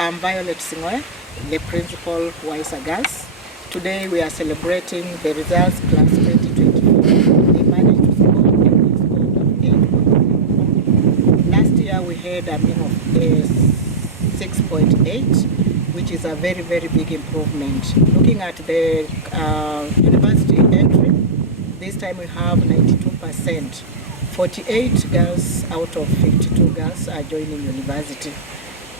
I'm Violet Singoe, the principal Wiser Girls. Today we are celebrating the results class 2024. They managed to score a score of 8. Last year we had a mean of 6.8, which is a very, very big improvement. Looking at the university entry, this time we have 92%. 48 girls out of 52 girls are joining university.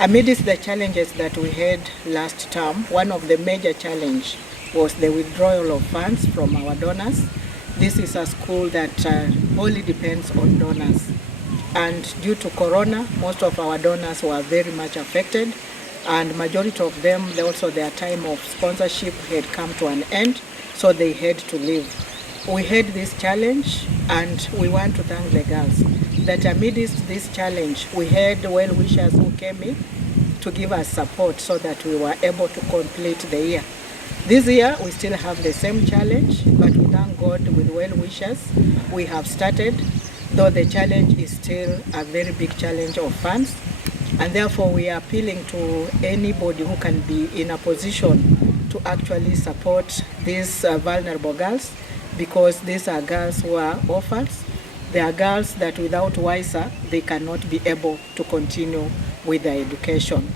Amidst the challenges that we had last term, one of the major challenges was the withdrawal of funds from our donors. This is a school that wholly depends on donors. And due to Corona, most of our donors were very much affected, and majority of them, also their time of sponsorship had come to an end, so they had to leave. We had this challenge, and we want to thank the girls that amidst this challenge, we had well-wishers who came in to give us support so that we were able to complete the year. This year, we still have the same challenge, but we thank God with well-wishers. We have started, though the challenge is still a very big challenge of funds, and therefore we are appealing to anybody who can be in a position to actually support these vulnerable girls, because these are girls who are orphans. They are girls that without Wiser, they cannot be able to continue with their education.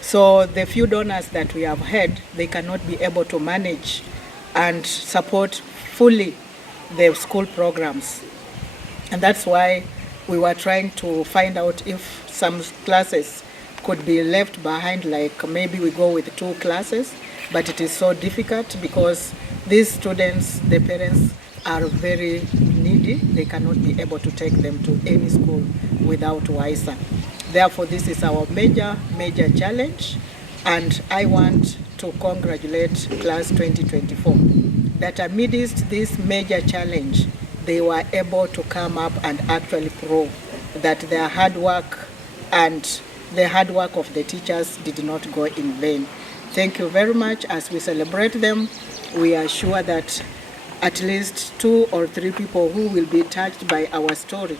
So the few donors that we have had, they cannot be able to manage and support fully the school programs. And that's why we were trying to find out if some classes could be left behind, like maybe we go with 2 classes, but it is so difficult because these students, the parents are very needy. They cannot be able to take them to any school without Wiser. Therefore, this is our major challenge, and I want to congratulate class 2024 that amidst this major challenge, they were able to come up and actually prove that their hard work and the hard work of the teachers did not go in vain. Thank you very much. As we celebrate them, we are sure that at least 2 or 3 people who will be touched by our story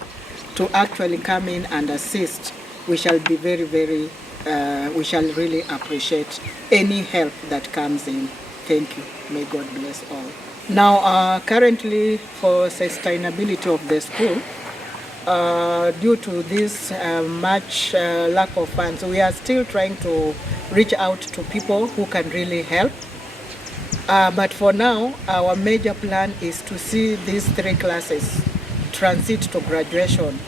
to actually come in and assist, we shall be we shall really appreciate any help that comes in. Thank you. May God bless all. Now, currently for sustainability of the school, due to this much lack of funds, we are still trying to reach out to people who can really help. But for now, our major plan is to see these 3 classes transit to graduation.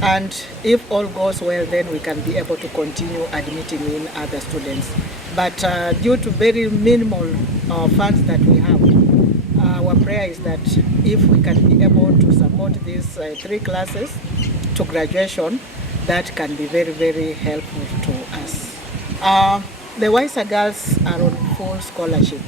And if all goes well, then we can be able to continue admitting in other students. But due to very minimal funds that we have, our prayer is that if we can be able to support these 3 classes to graduation, that can be very, very helpful to us. The Wiser girls are on full scholarship.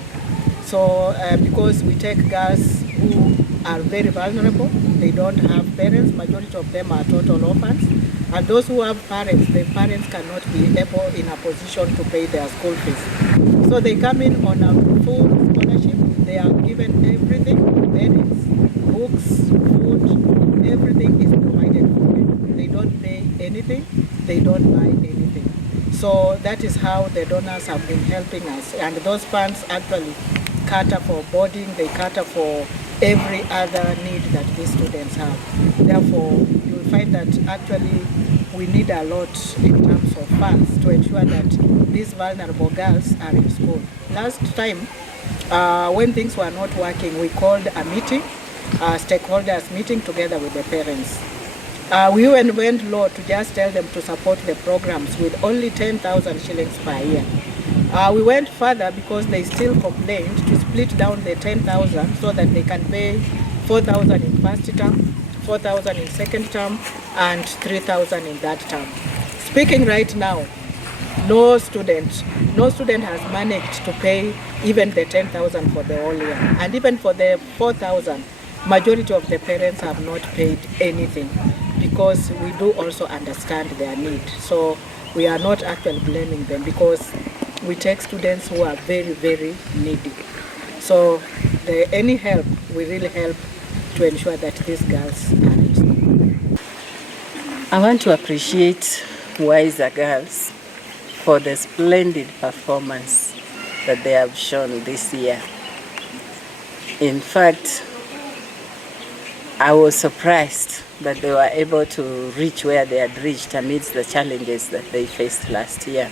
So because we take girls who are very vulnerable, they don't have parents, majority of them are total orphans, and those who have parents, the parents cannot be able in a position to pay their school fees. So they come in on a full scholarship. They are given everything, medicines, books, food, everything is provided for them. They don't pay anything, they don't buy anything. So that is how the donors have been helping us, and those funds actually cater for boarding, they cater for every other need that these students have. Therefore, you will find that actually we need a lot in terms of funds to ensure that these vulnerable girls are in school. Last time, when things were not working, we called a meeting, a stakeholders meeting together with the parents. We even went low to just tell them to support the programs with only 10,000 shillings per year. We went further because they still complained to split down the 10,000 so that they can pay 4,000 in first term, 4,000 in second term, and 3,000 in that term. Speaking right now, no student has managed to pay even the 10,000 for the whole year. And even for the 4,000, majority of the parents have not paid anything, because we do also understand their need. So we are not actually blaming them, because we take students who are very, very needy. So any help will really help to ensure that these girls are in school. I want to appreciate Wiser Girls for the splendid performance that they have shown this year. In fact, I was surprised that they were able to reach where they had reached amidst the challenges that they faced last year.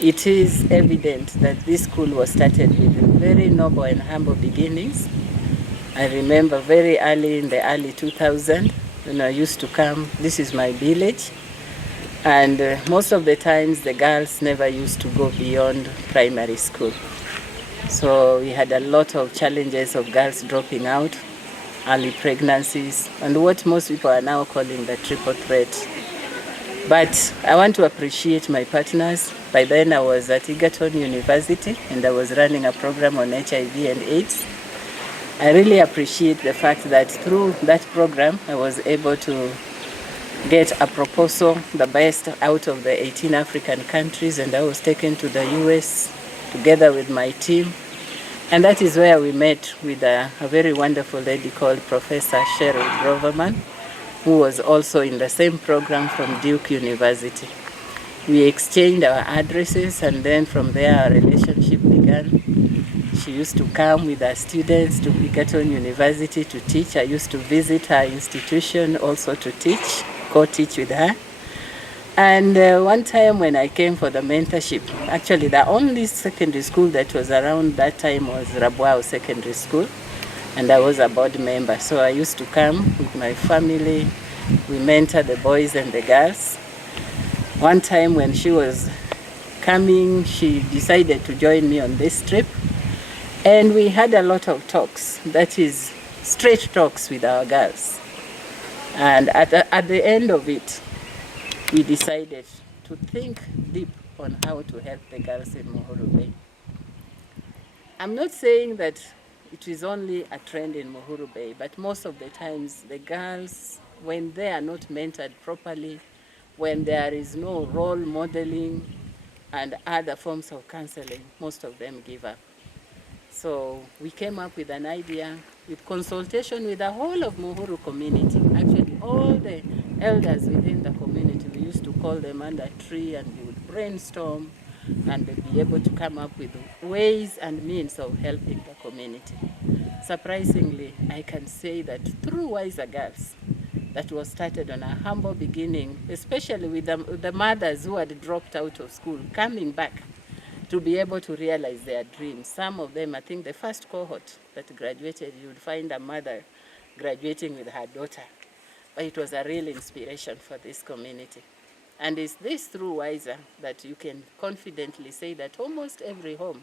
It is evident that this school was started with very noble and humble beginnings. I remember very early in the early 2000s when I used to come, this is my village, and most of the times the girls never used to go beyond primary school. So we had a lot of challenges of girls dropping out, early pregnancies, and what most people are now calling the triple threat. But I want to appreciate my partners. By then I was at Egerton University and I was running a program on HIV and AIDS. I really appreciate the fact that through that program I was able to get a proposal, the best out of the 18 African countries, and I was taken to the US together with my team. And that is where we met with a very wonderful lady called Professor Cheryl Groverman, who was also in the same program from Duke University. We exchanged our addresses, and then from there our relationship began. She used to come with her students to Egerton University to teach. I used to visit her institution also to teach, co-teach with her. And one time when I came for the mentorship, actually the only secondary school that was around that time was Rabwao Secondary School, and I was a board member. So I used to come with my family. We mentor the boys and the girls. One time when she was coming, she decided to join me on this trip. And we had a lot of talks, that is, straight talks with our girls. And at the end of it, we decided to think deep on how to help the girls in Muhuru Bay. I'm not saying that it is only a trend in Muhuru Bay, but most of the times the girls, when they are not mentored properly, when there is no role modeling and other forms of counseling, most of them give up. So we came up with an idea with consultation with the whole of Muhuru community. Actually, all the elders within the community, we used to call them under a tree and we would brainstorm and be able to come up with ways and means of helping the community. Surprisingly, I can say that through Wiser Girls, that was started on a humble beginning, especially with the mothers who had dropped out of school, coming back to be able to realize their dreams. Some of them, I think the first cohort that graduated, you would find a mother graduating with her daughter. But it was a real inspiration for this community. And it's this through Wiser that you can confidently say that almost every home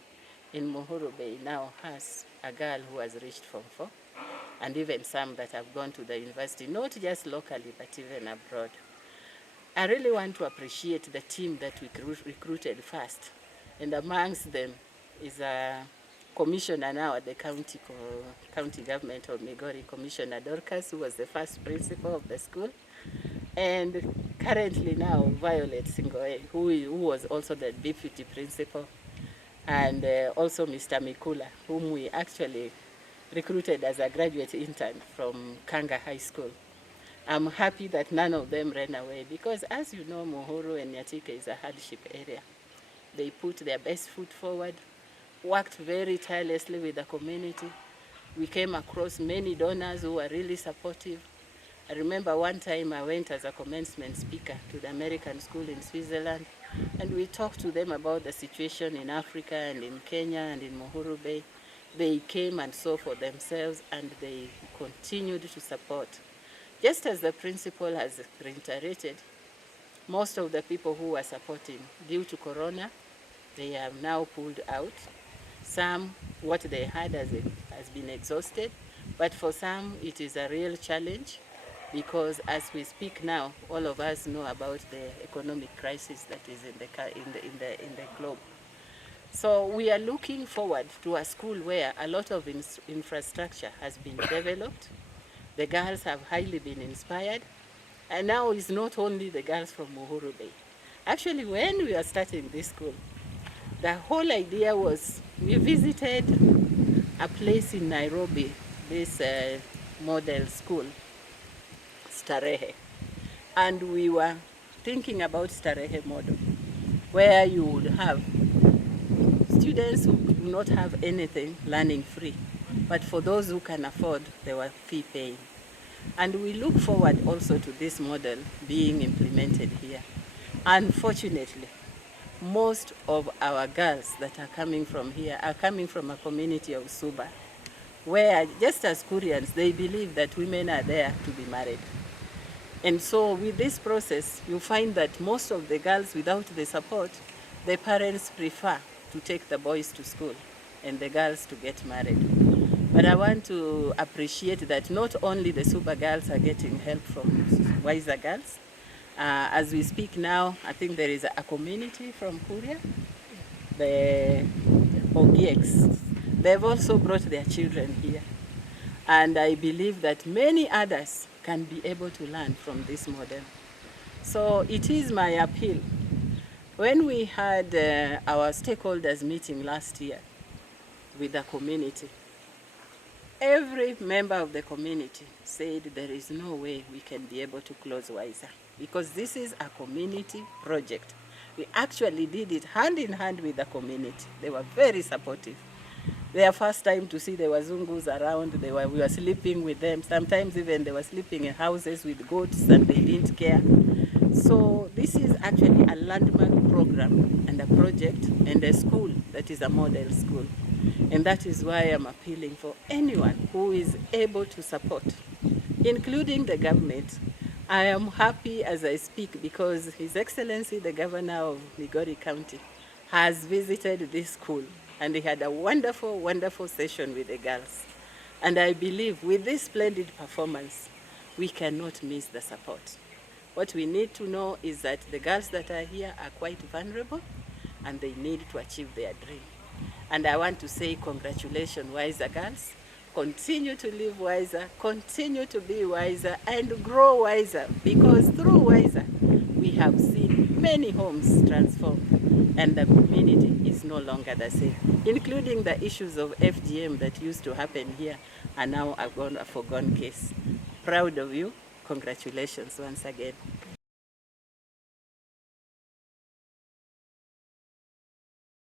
in Muhuru Bay now has a girl who has reached Form 4, and even some that have gone to the university, not just locally, but even abroad. I really want to appreciate the team that we recruited first. And amongst them is a commissioner now at the county government of Migori, Commissioner Dorcas, who was the first principal of the school. And currently now, Violet Singoe, who was also the deputy principal. And also Mr. Mikula, whom we actually recruited as a graduate intern from Kanga High School. I'm happy that none of them ran away because, as you know, Muhuru and Nyatike is a hardship area. They put their best foot forward, worked very tirelessly with the community. We came across many donors who were really supportive. I remember one time I went as a commencement speaker to the American school in Switzerland, and we talked to them about the situation in Africa and in Kenya and in Muhuru Bay. They came and saw for themselves, and they continued to support. Just as the principal has reiterated, most of the people who were supporting, due to Corona, they have now pulled out. Some, what they had has been exhausted, but for some it is a real challenge because as we speak now, all of us know about the economic crisis that is in the globe. So we are looking forward to a school where a lot of infrastructure has been developed. The girls have highly been inspired, and now it's not only the girls from Muhuru Bay. Actually, when we are starting this school, the whole idea was we visited a place in Nairobi, this model school, Starehe, and we were thinking about Starehe model. where you would have students who do not have anything learning free. But for those who can afford, they were fee paying. And we look forward also to this model being implemented here. Unfortunately, most of our girls that are coming from here are coming from a community of Suba, where just as Koreans, they believe that women are there to be married. And so with this process, you find that most of the girls, without the support, the parents prefer to take the boys to school and the girls to get married. But I want to appreciate that not only the Suba girls are getting help from Wiser Girls. As we speak now, I think there is a community from Korea, the Ogieks. They've also brought their children here. And I believe that many others can be able to learn from this model. So it is my appeal. When we had our stakeholders meeting last year with the community, every member of the community said there is no way we can be able to close Wiser because this is a community project. We actually did it hand in hand with the community. They were very supportive. Their first time to see the Wazungus around, we were sleeping with them. Sometimes even they were sleeping in houses with goats and they didn't care. So this is actually a landmark program and a project and a school that is a model school. And that is why I'm appealing for anyone who is able to support, including the government. I am happy as I speak because His Excellency, the Governor of Migori County, has visited this school and he had a wonderful, wonderful session with the girls. And I believe with this splendid performance, we cannot miss the support. What we need to know is that the girls that are here are quite vulnerable and they need to achieve their dream. And I want to say congratulations, Wiser Girls. Continue to live wiser, continue to be wiser, and grow wiser, because through Wiser, we have seen many homes transformed, and the community is no longer the same, including the issues of FGM that used to happen here are now a forgone case. Proud of you. Congratulations once again.